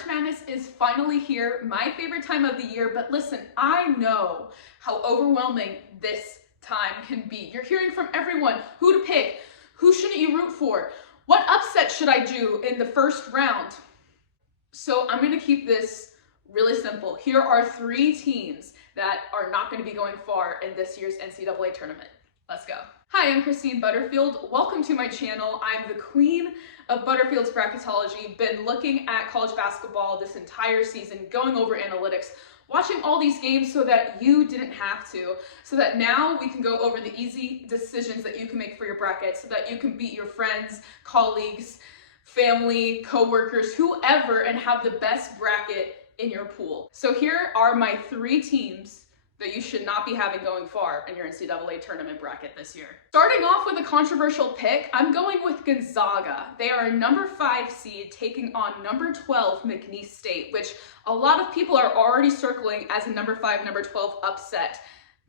March Madness is finally here, my favorite time of the year, but listen, I know how overwhelming this time can be. You're hearing from everyone who to pick, who shouldn't you root for, what upset should I do in the first round? So I'm going to keep this really simple. Here are 3 teams that are not going to be going far in this year's NCAA tournament. Let's go. Hi, I'm Christine Butterfield. Welcome to my channel. I'm the queen of Butterfield's bracketology. Been looking at college basketball this entire season, going over analytics, watching all these games so that you didn't have to, so that now we can go over the easy decisions that you can make for your bracket, so that you can beat your friends, colleagues, family, coworkers, whoever, and have the best bracket in your pool. So here are my 3 teams that you should not be having going far in your NCAA tournament bracket this year. Starting off with a controversial pick, I'm going with Gonzaga. They are a number 5 seed taking on number 12 McNeese State, which a lot of people are already circling as a number 5, number 12 upset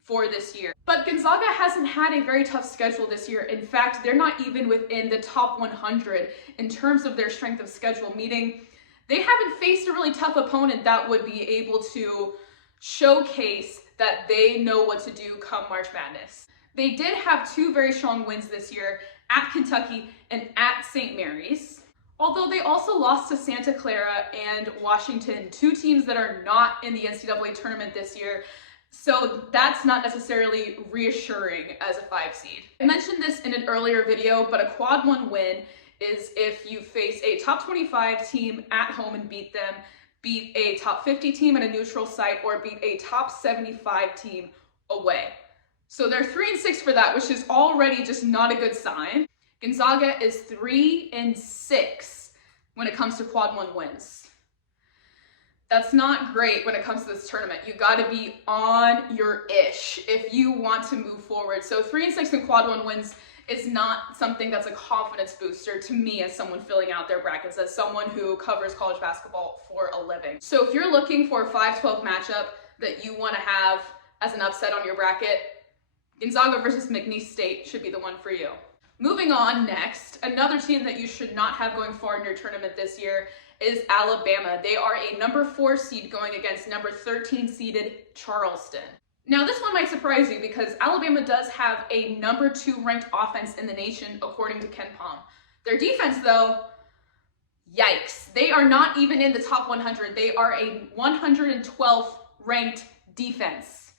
for this year. But Gonzaga hasn't had a very tough schedule this year. In fact, they're not even within the top 100 in terms of their strength of schedule, meaning they haven't faced a really tough opponent that would be able to showcase that they know what to do come March Madness. They did have 2 very strong wins this year at Kentucky and at St. Mary's, although they also lost to Santa Clara and Washington, 2 teams that are not in the NCAA tournament this year. So that's not necessarily reassuring as a 5 seed. I mentioned this in an earlier video, but a quad 1 win is if you face a top 25 team at home and beat them, beat a top 50 team at a neutral site, or beat a top 75 team away. So they're 3-6 for that, which is already just not a good sign. Gonzaga is 3-6 when it comes to quad 1 wins. That's not great when it comes to this tournament. You gotta be on your ish if you want to move forward. So 3-6 in quad 1 wins is not something that's a confidence booster to me as someone filling out their brackets, as someone who covers college basketball for a living. So if you're looking for a 5-12 matchup that you want to have as an upset on your bracket, Gonzaga versus McNeese State should be the one for you. Moving on next, another team that you should not have going far in your tournament this year is Alabama. They are a number 4 seed going against number 13 seeded Charleston. Now this one might surprise you because Alabama does have a number 2 ranked offense in the nation according to KenPom. Their defense though, yikes. They are not even in the top 100. They are a 112th ranked defense.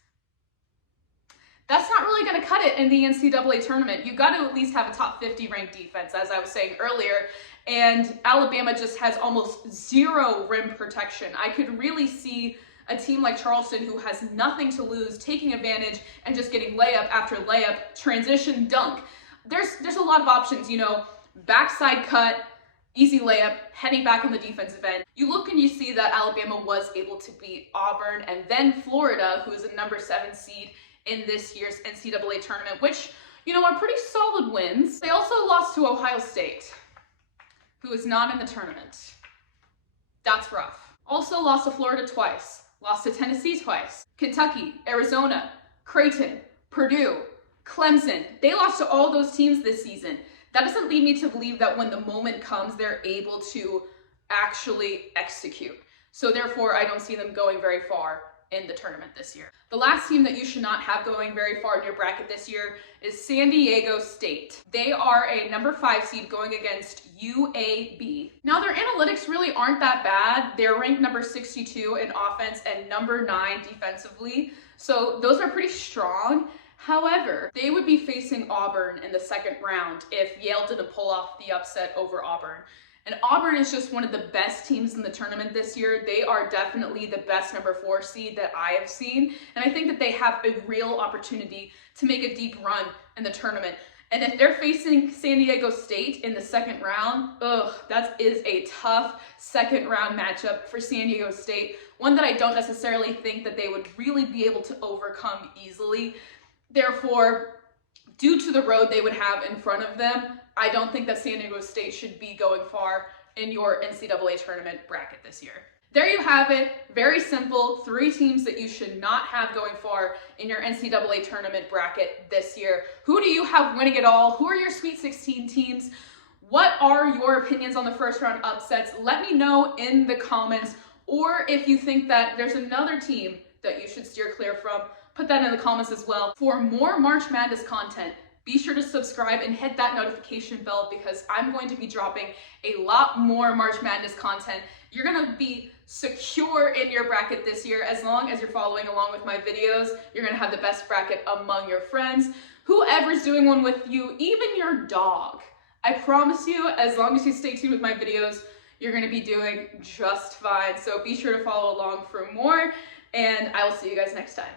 That's not really going to cut it in the NCAA tournament. You got to at least have a top 50 ranked defense, as I was saying earlier, and Alabama just has almost 0 rim protection. I could really see a team like Charleston, who has nothing to lose, taking advantage and just getting layup after layup, transition, dunk. There's a lot of options, you know, backside cut, easy layup, heading back on the defensive end. You look and you see that Alabama was able to beat Auburn and then Florida, who is a number 7 seed in this year's NCAA tournament, which, you know, are pretty solid wins. They also lost to Ohio State, who is not in the tournament. That's rough. Also lost to Florida twice. Lost to Tennessee twice, Kentucky, Arizona, Creighton, Purdue, Clemson. They lost to all those teams this season. That doesn't lead me to believe that when the moment comes, they're able to actually execute. So therefore, I don't see them going very far in the tournament this year. The last team that you should not have going very far in your bracket this year is San Diego State. They are a number 5 seed going against UAB. Now their analytics really aren't that bad. They're ranked number 62 in offense and number 9 defensively. So those are pretty strong. However, they would be facing Auburn in the 2nd round if Yale didn't pull off the upset over Auburn. And Auburn is just one of the best teams in the tournament this year. They are definitely the best number 4 seed that I have seen. And I think that they have a real opportunity to make a deep run in the tournament. And if they're facing San Diego State in the 2nd round, that is a tough 2nd round matchup for San Diego State. One that I don't necessarily think that they would really be able to overcome easily. Therefore, due to the road they would have in front of them, I don't think that San Diego State should be going far in your NCAA tournament bracket this year. There you have it. Very simple. 3 teams that you should not have going far in your NCAA tournament bracket this year. Who do you have winning it all? Who are your Sweet 16 teams? What are your opinions on the first round upsets? Let me know in the comments, or if you think that there's another team that you should steer clear from, put that in the comments as well. For more March Madness content, be sure to subscribe and hit that notification bell, because I'm going to be dropping a lot more March Madness content. You're gonna be secure in your bracket this year as long as you're following along with my videos. You're gonna have the best bracket among your friends, whoever's doing one with you, even your dog. I promise you, as long as you stay tuned with my videos, you're gonna be doing just fine. So be sure to follow along for more, and I will see you guys next time.